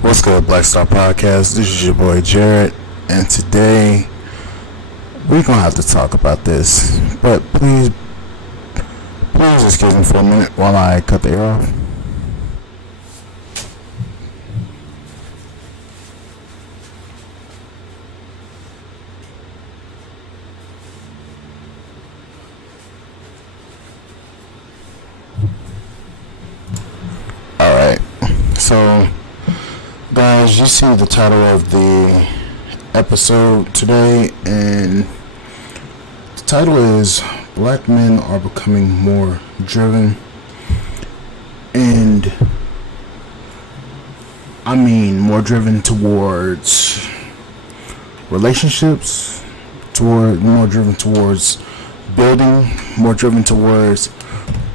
What's good, Black Star Podcast? This is your boy Jared, and today we're gonna have to talk about this. But please excuse me for a minute while I cut the air off. Alright, so guys, you see the title of the episode today, and the title is Black Men Are Becoming More Driven. And I mean more driven towards relationships, more driven towards building, more driven towards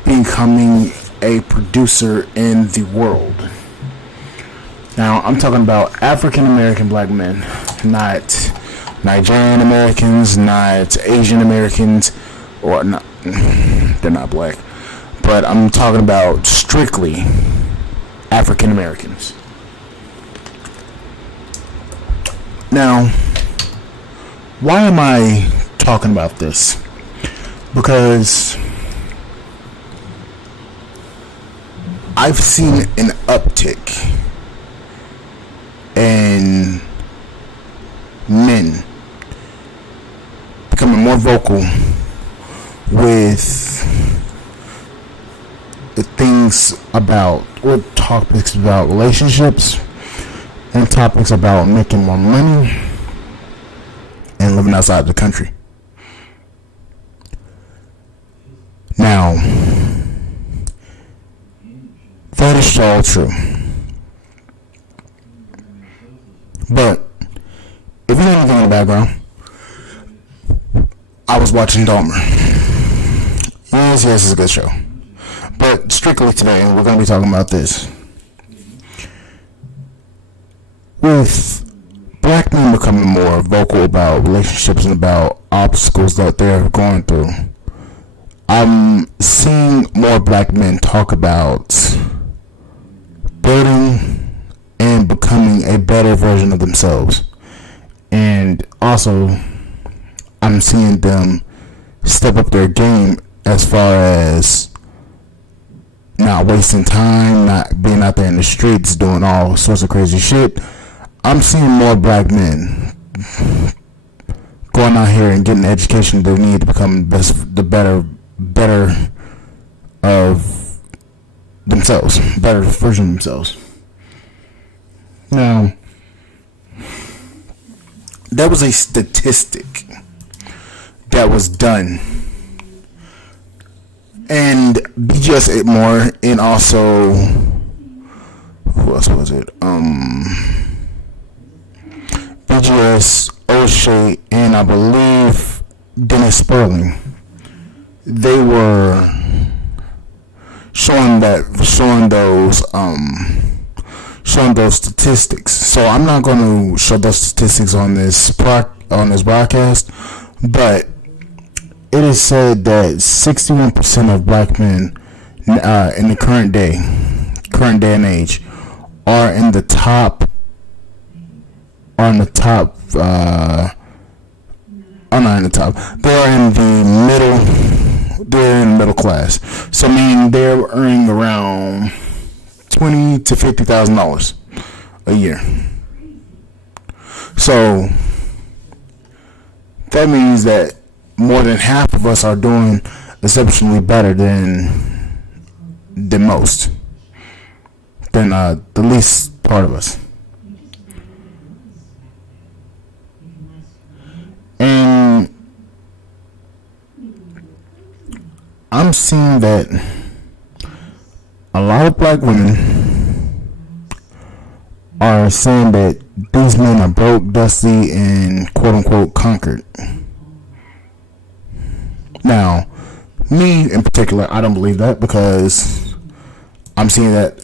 becoming a producer in the world. Now, I'm talking about African American black men, not Nigerian Americans, not Asian Americans, or not, they're not black, but I'm talking about strictly African Americans. Now, why am I talking about this? Because I've seen an uptick in men becoming more vocal with the things about, or topics about relationships, and topics about making more money and living outside the country. Now, that is all true. But if you know anything in the background, I was watching Dahmer. Yes, it's a good show. But strictly today, we're going to be talking about this. With black men becoming more vocal about relationships and about obstacles that they're going through, I'm seeing more black men talk about building and becoming a better version of themselves. And also, I'm seeing them step up their game as far as not wasting time, not being out there in the streets doing all sorts of crazy shit. I'm seeing more black men going out here and getting the education they need to become the better of themselves, better version of themselves. Now, there was a statistic that was done, and BGS Itmore, and also who else was it? BGS O'Shea, and I believe Dennis Sperling. They were showing those statistics. So I'm not going to show those statistics on this broadcast, but it is said that 61% of black men in the current day and age are in the top. Are not in the top. They are in the middle. They're in the middle class. So meaning they're earning around $20,000 to $50,000 a year. So that means that more than half of us are doing exceptionally better than most, than the least part of us. And I'm seeing that a lot of black women are saying that these men are broke, dusty, and quote-unquote conquered. Now, me in particular, I don't believe that, because I'm seeing that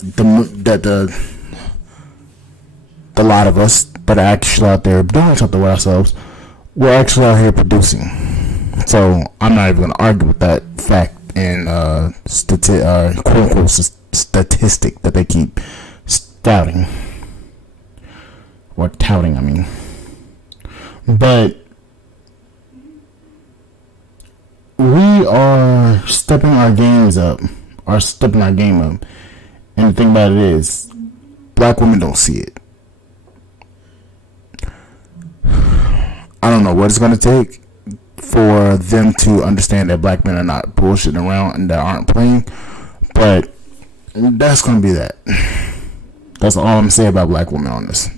the lot of us that are actually out there doing something with ourselves, we're actually out here producing. So I'm not even going to argue with that fact and quote-unquote statistic that they keep spouting. or touting, I mean. But we are stepping our game up. And the thing about it is, black women don't see it. I don't know what it's going to take for them to understand that black men are not bullshitting around and that aren't playing. But that's going to be that. That's all I'm going to say about black women on this.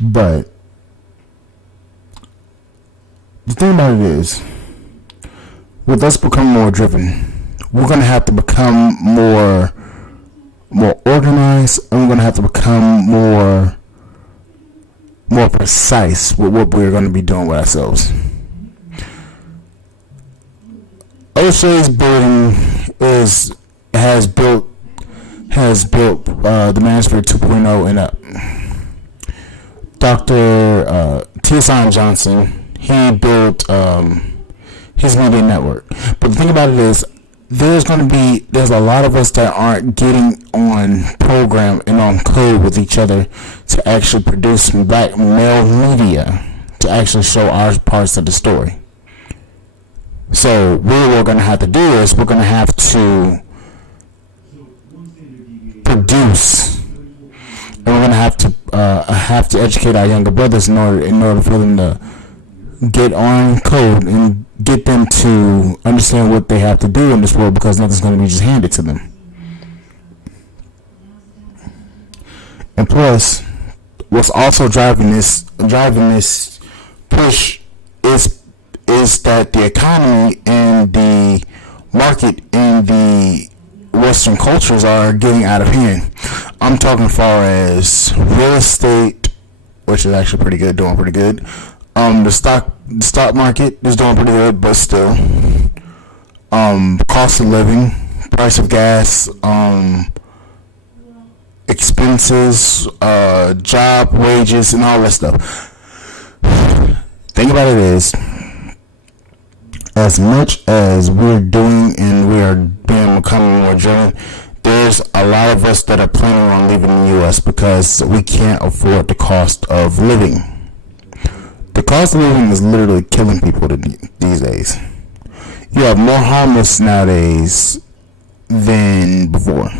But the thing about it is, with us becoming more driven, we're going to have to become more organized, and we're going to have to become more precise with what we're going to be doing with ourselves. O'Shea's building has built the Manosphere 2.0 and up. Dr. T.S. Johnson, he built his media network. But the thing about it is, there's a lot of us that aren't getting on program and on code with each other to actually produce some black male media to actually show our parts of the story. So what we're going to have to do is we're going to have to produce, and we're going to have to educate our younger brothers in order for them to get on code and get them to understand what they have to do in this world, because nothing's going to be just handed to them. And plus, what's also driving this push is that the economy and the market and the Western cultures are getting out of hand. I'm talking as far as real estate, which is actually doing pretty good. The stock market is doing pretty good, but still, cost of living, price of gas, expenses, job wages, and all that stuff. Thing about it is, as much as we're doing and we are becoming more driven, there's a lot of us that are planning on leaving the U.S. because we can't afford the cost of living. The cost of living is literally killing people these days. You have more homeless nowadays than before.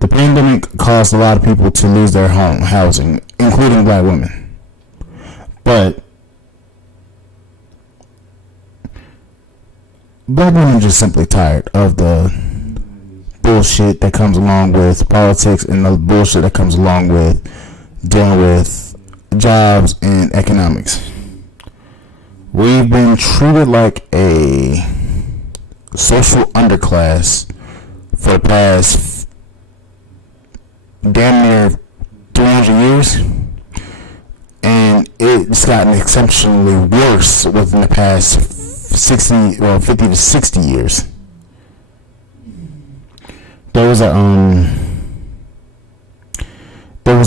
The pandemic caused a lot of people to lose their housing, including black women. But black women are just simply tired of the bullshit that comes along with politics and the bullshit that comes along with dealing with jobs and economics. We've been treated like a social underclass for the past damn near 300 years, and it's gotten exceptionally worse within the past 50 to 60 years. There was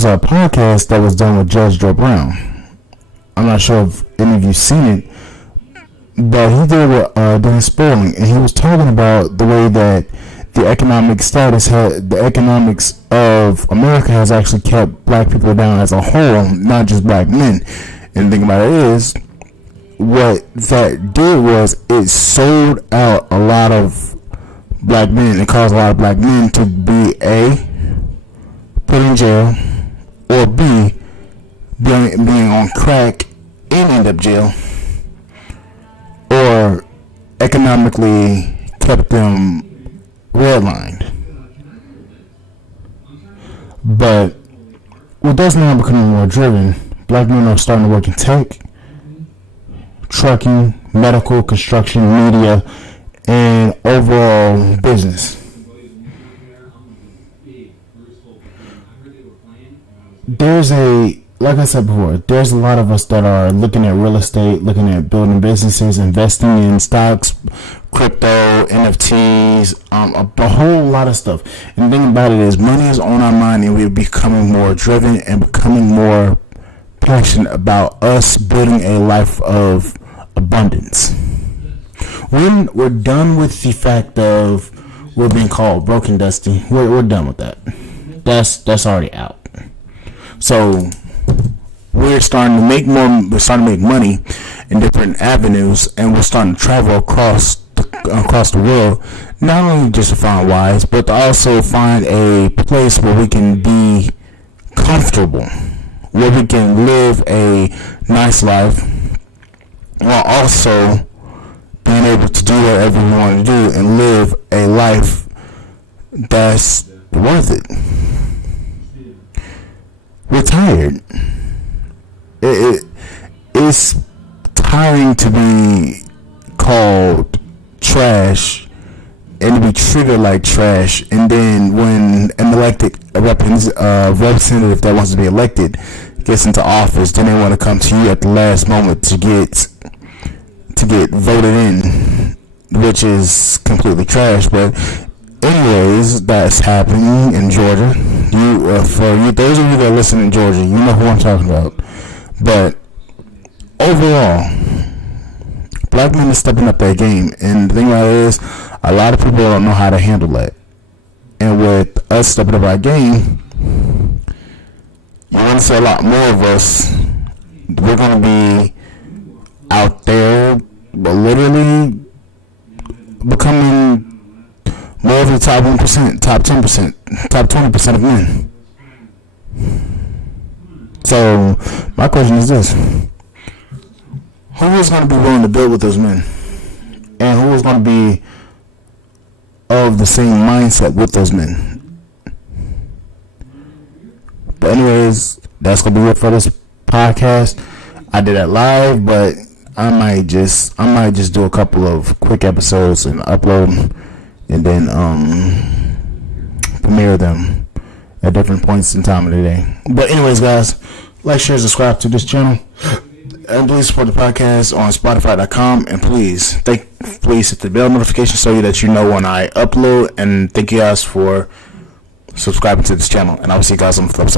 a podcast that was done with Judge Joe Brown. I'm not sure if any of you seen it, but he did it with Dennis Sterling, and he was talking about the way that the economics of America has actually kept black people down as a whole, not just black men. And the thing about it is, what that did was it sold out a lot of black men. It caused a lot of black men to be put in jail, or B, being on crack and end up jail, or economically kept them redlined. But with us now becoming more driven, black men are starting to work in tech, trucking, medical, construction, media, and overall business. Like I said before, there's a lot of us that are looking at real estate, looking at building businesses, investing in stocks, crypto, NFTs, a whole lot of stuff. And the thing about it is, money is on our mind, and we're becoming more driven and becoming more passionate about us building a life of abundance. When we're done with the fact of we're being called broke and dusty, we're done with that. That's already out. So we're starting to make money in different avenues, and we're starting to travel across the world, not only just to find wives, but to also find a place where we can be comfortable, where we can live a nice life, while also being able to do whatever we want to do and live a life that's worth it. We're tired. It's tiring to be called trash and to be treated like trash, and then when an elected representative that wants to be elected gets into office, then they want to come to you at the last moment to get voted in, which is completely trash. But anyways, that's happening in Georgia. For those of you that listen in Georgia, you know who I'm talking about. But overall, black men are stepping up their game, and the thing about it is, a lot of people don't know how to handle that. And with us stepping up our game, you're going to see a lot more of us. We're going to be out there, but literally becoming more of the top 1%, top 10%, top 20% of men. So my question is this: who is going to be willing to build with those men, and who is going to be of the same mindset with those men? But anyways, that's going to be it for this podcast. I did that live, but I might just do a couple of quick episodes and upload them, and then premiere them at different points in time of the day. But anyways, guys, like, share, subscribe to this channel, and please support the podcast on Spotify.com. And please hit the bell notification so that you know when I upload. And thank you guys for subscribing to this channel, and I will see you guys on the flip side.